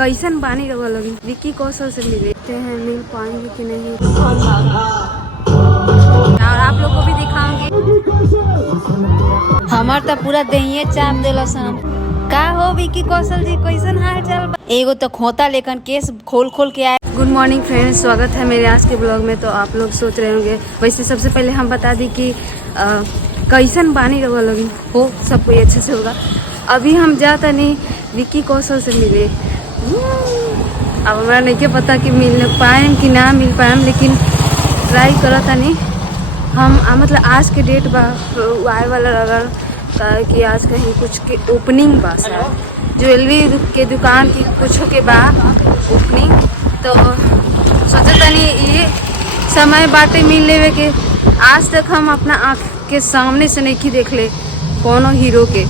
कैसन बानी रहा लगी विक्की कौशल से मिलते हैं, मिल पाएंगे कि नहीं और आप लोग को भी दिखाऊंगी। हमार तो पूरा दहिए चाप दिल सन। का हो विक्की कौशल जी, कैसन हाल चाल? एगो तो खोता लेकर केस खोल खोल के आए। गुड मॉर्निंग फ्रेंड्स, स्वागत है मेरे आज के ब्लॉग में। तो आप लोग सोच रहे होंगे, वैसे सबसे पहले हम बता दी कि कैसन बानी रहा लगी हो, सब कोई अच्छे से होगा। अभी हम जाता नहीं विक्की कौशल से मिले। अब हमारा नहीं पता कि मिल पाए कि ना मिल पाए, लेकिन ट्राई करा था नहीं हम। मतलब आज के डेट बा आए वाला अगर कि आज कहीं कुछ के ओपनिंग बा, ज्वेलरी के दुकान की कुछ के बा ओपनिंग। तो सोचा तनी ये समय बाटे मिल लेवे के। आज तक हम अपना आँख के सामने से नहीं देख ले कोनो हीरो के।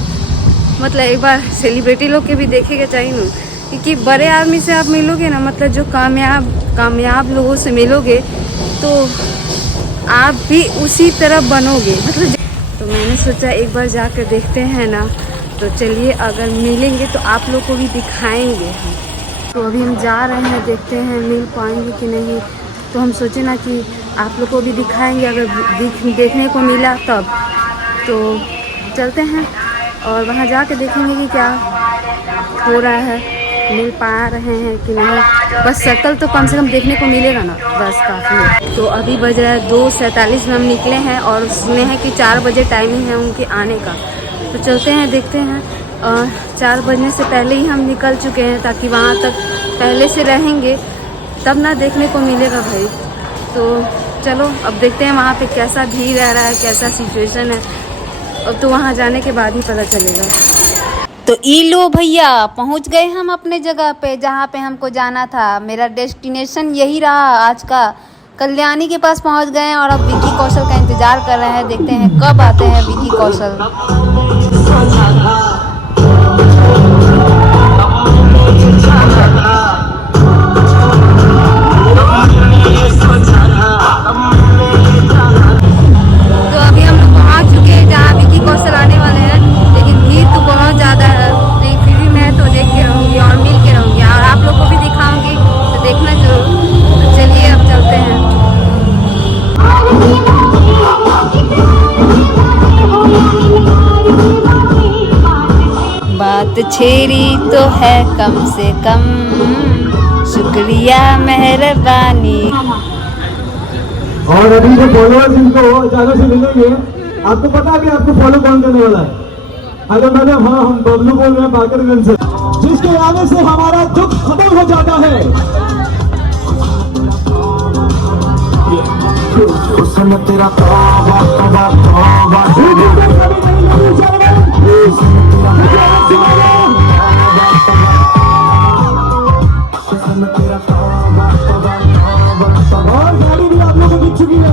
मतलब एक बार सेलिब्रिटी लोग के भी देखे के चाहिए ना, क्योंकि बड़े आदमी से आप मिलोगे ना, मतलब जो कामयाब लोगों से मिलोगे तो आप भी उसी तरह बनोगे। मतलब तो मैंने सोचा एक बार जाकर देखते हैं ना। तो चलिए, अगर मिलेंगे तो आप लोग को भी दिखाएंगे हम। तो अभी हम जा रहे हैं, देखते हैं मिल पाएंगे कि नहीं। तो हम सोचे ना कि आप लोग को भी दिखाएंगे, अगर देखने को मिला तब तो चलते हैं और वहाँ जाके देखेंगे कि क्या हो रहा है, मिल पा रहे हैं कि नहीं। बस शक्ल तो कम से कम देखने को मिलेगा ना, बस काफ़ी है। तो अभी बज रहा है 2:47 में हम निकले हैं और उसमें है कि 4 बजे टाइमिंग है उनके आने का। तो चलते हैं, देखते हैं। 4 बजने से पहले ही हम निकल चुके हैं, ताकि वहाँ तक पहले से रहेंगे तब ना देखने को मिलेगा भाई। तो चलो अब देखते हैं वहाँ पे कैसा भीड़ रह रहा है, कैसा सिचुएशन है। अब तो वहाँ जाने के बाद ही पता चलेगा। तो ई लो भैया, पहुँच गए हम अपने जगह पे जहाँ पे हमको जाना था। मेरा डेस्टिनेशन यही रहा आज का। कल्याणी के पास पहुँच गए हैं और अब विक्की कौशल का इंतज़ार कर रहे हैं। देखते हैं कब आते हैं विक्की कौशल। बात छेड़ी तो है कम से कम, शुक्रिया मेहरबानी। और अभी जो फॉलोअर्स इनको ज्यादा से मिलेंगे, आपको पता है कि आपको फॉलो कौन करने वाला है? अगर मैडम, हाँ, हम बबलू बोल रहे हैं बाकरगंज से, जिसके आने से हमारा दुख खत्म हो जाता है। तेरा और गाड़ी भी आप लोगों को दिख चुकी है।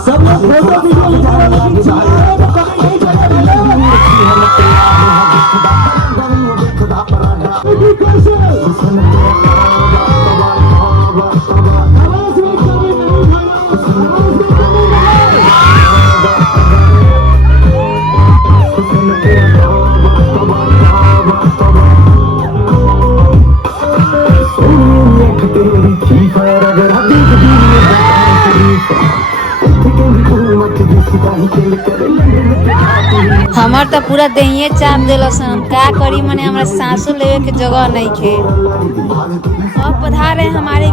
सब लोग फोटो वीडियो हमार तो पूरा दहिए चाप दिल सन। का करी, मने हमारा सांसों लेवे के जगह नहीं खे। अब पधारे हमारे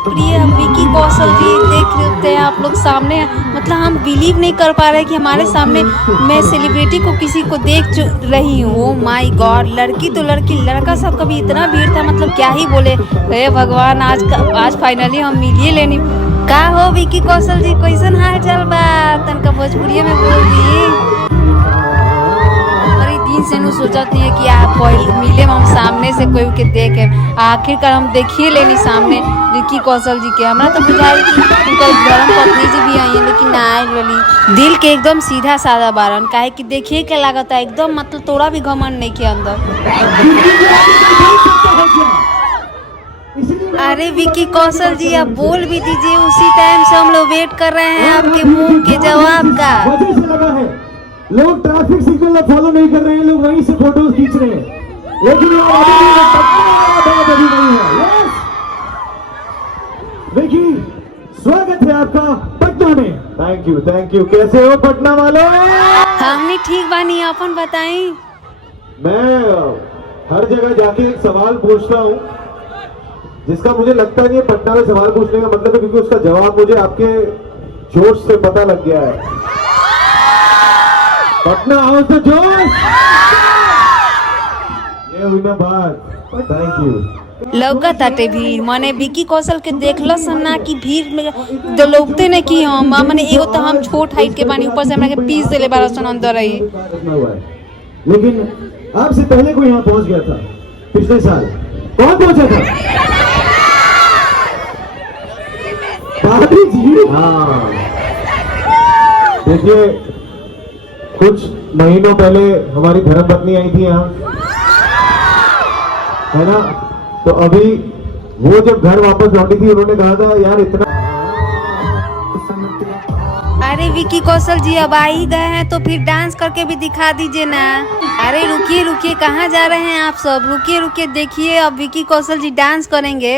प्रिय विक्की कौशल जी। देख रहे हैं आप लोग सामने। मतलब हम बिलीव नहीं कर पा रहे कि हमारे सामने मैं सेलिब्रिटी को किसी को देख रही हूँ। ओ माय गॉड, लड़की तो लड़की, लड़का सब कभी इतना भीड़ था, मतलब क्या ही बोले। हे भगवान, आज फाइनली हम मिलिए लेनी। का हो विक्की कौशल जी, कैसन हाल चाल बा? तनका भोजपुरी में बोल दी। दिन से नु सोचती है कि आप मिले हम सामने से कोई के देखे। आखिरकार हम देखिए लेनी सामने विक्की कौशल जी के। हमारा तो बुझाई कि उनका धर्म पत्नी जी भी आई है, लेकिन ना आए वाली। दिल के एकदम सीधा साधा बारन, काहे कि देखिए के लागत है एकदम, मतलब थोड़ा भी घमंड नहीं के अंदर। अरे विकी कौशल जी, आप बोल भी दीजिए, उसी टाइम से हम लोग वेट कर रहे हैं आपके मुंह के जवाब का। वजह से लगा है, लोग ट्रैफिक सिग्नल फॉलो नहीं कर रहे हैं, लोग वहीं से फोटोज खींच रहे हैं, लेकिन अभी नहीं है। देखिए, स्वागत है आपका पटना में। Thank you. कैसे हो पटना वाले? हमने ठीक बानी, अपन बताई। मैं हर जगह जाके एक सवाल पूछता हूँ जिसका मुझे लगता नहीं है पटना में सवाल पूछने का मतलब है, क्योंकि उसका जवाब मुझे आपके जोश से पता लग गया है। पटना हाउस तो जोश, ये हुई ना बात। Thank you. लौका ताटे भीड़ माने विकी कौशल के देखल ना कि भीड़ में जो लोगते ने की हम माने एगो तो हम छोट हाइट के बानी, ऊपर से हमरा के पीस देले बारह सन अंदर रही। लेकिन आपसे पहले कोई यहाँ पहुंच गया था पिछले साल। कौन पहुंचा था? भाभी जी। हाँ, देखिए, कुछ महीनों पहले हमारी धर्मपत्नी आई थी यहाँ, है ना? तो अभी वो जब घर वापस लौटी थी, उन्होंने कहा था यार इतना। अरे विकी कौशल जी, अब आ ही गए हैं तो फिर डांस करके भी दिखा दीजिए ना। अरे रुकिए, कहाँ जा रहे हैं आप सब? रुकिए, देखिए अब विकी कौशल जी डांस करेंगे।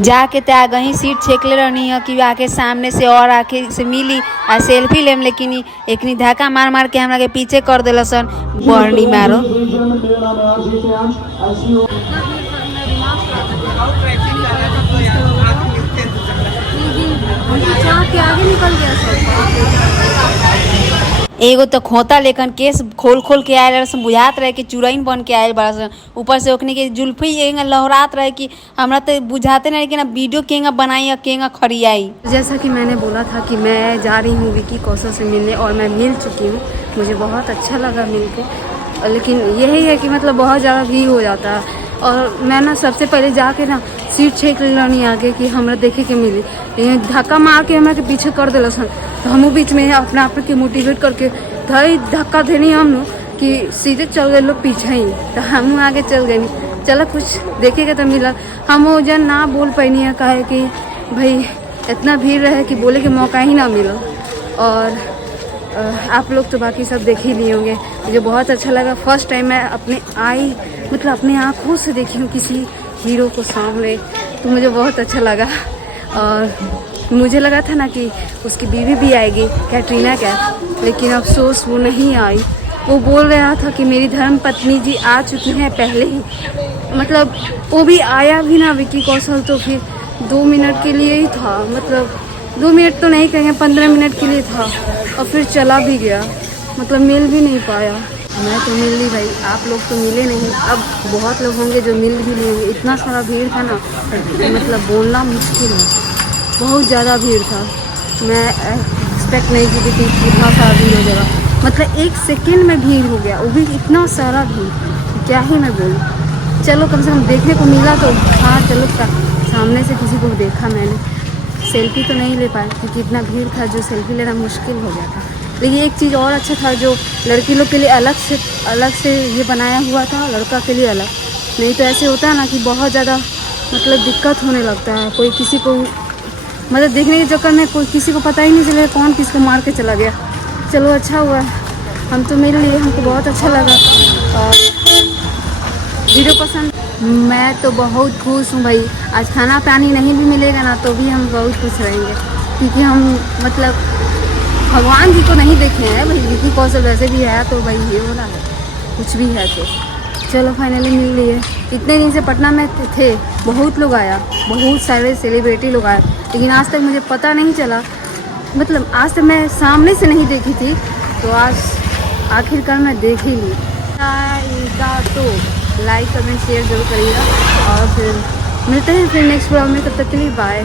जाके त्या गही सीट छेकले रहनी है कि आके सामने से और आके से मिली आ सेल्फी लेम, लेकिन एक धक्का मार के हमरा के पीछे कर देला सन। बर्नी मारो। एगो तो खोता लेकिन केस खोल के आयल रहे, बुझात रहे कि चुरैन बन के आयल बड़ा। ऊपर से ओखनी के जुल्फी लहरात रहे कि हमरा तो बुझाते नहीं कि ना वीडियो केंगा बनाई या केंगा खड़ियाई। जैसा कि मैंने बोला था कि मैं जा रही हूँ विकी कौशल से मिलने, और मैं मिल चुकी हूँ। मुझे बहुत अच्छा लगा मिल के, लेकिन यही है कि मतलब बहुत ज़्यादा भीड़ हो जाता है। और मैं ना सबसे पहले जाके ना सीट छेक लेनी आगे कि हमरा देखे के मिली, लेकिन धक्का मार के हमरा के पीछे कर दिला सन। तो हमू बीच में अपने आप के मोटिवेट करके धई धक्का देनी हम लोग कि सीधे चल गए लोग पीछे ही, तो हम आगे चल गए। चलो कुछ देखेगा तो मिला। हम वो जन ना बोल पैनी है, कहे कि भाई इतना भीड़ रहे कि बोले के मौका ही ना मिला। और आप लोग तो बाकी सब देख ही लिए होंगे। मुझे बहुत अच्छा लगा, फर्स्ट टाइम मैं अपने आँखों से देखी हूँ किसी हीरो को सामने, तो मुझे बहुत अच्छा लगा। और मुझे लगा था ना कि उसकी बीवी भी आएगी, कैटरीना कैफ, लेकिन अफसोस वो नहीं आई। वो बोल रहा था कि मेरी धर्म पत्नी जी आ चुकी हैं पहले ही, मतलब वो भी आया भी ना विकी कौशल, तो फिर 2 मिनट के लिए ही था, मतलब 2 मिनट तो नहीं कहेंगे, 15 मिनट के लिए था, और फिर चला भी गया, मतलब मिल भी नहीं पाया। मैं तो मिल ली भाई, आप लोग तो मिले नहीं। अब बहुत लोग होंगे जो मिल भी लेंगे, इतना सारा भीड़ था ना, मतलब बोलना मुश्किल है, बहुत ज़्यादा भीड़ था। मैं एक्सपेक्ट नहीं की थी कि इतना सारा भीड़ हो जाएगा, मतलब 1 सेकेंड में भीड़ हो गया, वो भी इतना सारा भीड़, क्या ही मैं बोलूँ। चलो कम से कम देखने को मिला तो हाँ, चलो सामने से किसी को देखा मैंने। सेल्फी तो नहीं ले पाए क्योंकि इतना भीड़ था, जो सेल्फी लेना मुश्किल हो गया था। लेकिन एक चीज़ और अच्छा था, जो लड़की लोग के लिए अलग से ये बनाया हुआ था, लड़का के लिए अलग। नहीं तो ऐसे होता है ना कि बहुत ज़्यादा मतलब दिक्कत होने लगता है, कोई किसी को मतलब देखने के चक्कर में कोई किसी को पता ही नहीं चलेगा कौन किसको मार के चला गया। चलो अच्छा हुआ, हम तो मिल लिए, हमको बहुत अच्छा लगा। और वीडियो पसंद, मैं तो बहुत खुश हूँ भाई। आज खाना पानी नहीं भी मिलेगा ना तो भी हम बहुत खुश रहेंगे, क्योंकि हम मतलब भगवान जी को नहीं देखे हैं भाई, विकी कौशल वैसे भी है तो भाई ये वाला है, कुछ भी है तो। चलो फाइनली मिल लिए। इतने दिन से पटना में थे, बहुत लोग आया, बहुत सारे सेलिब्रिटी लोग आए, लेकिन आज तक मुझे पता नहीं चला, मतलब आज तक मैं सामने से नहीं देखी थी, तो आज आखिरकार मैं देख ही ली। तो लाइक कमेंट शेयर जरूर करिएगा और फिर मिलते हैं फिर नेक्स्ट ब्लॉग में, तब तक के लिए बाय।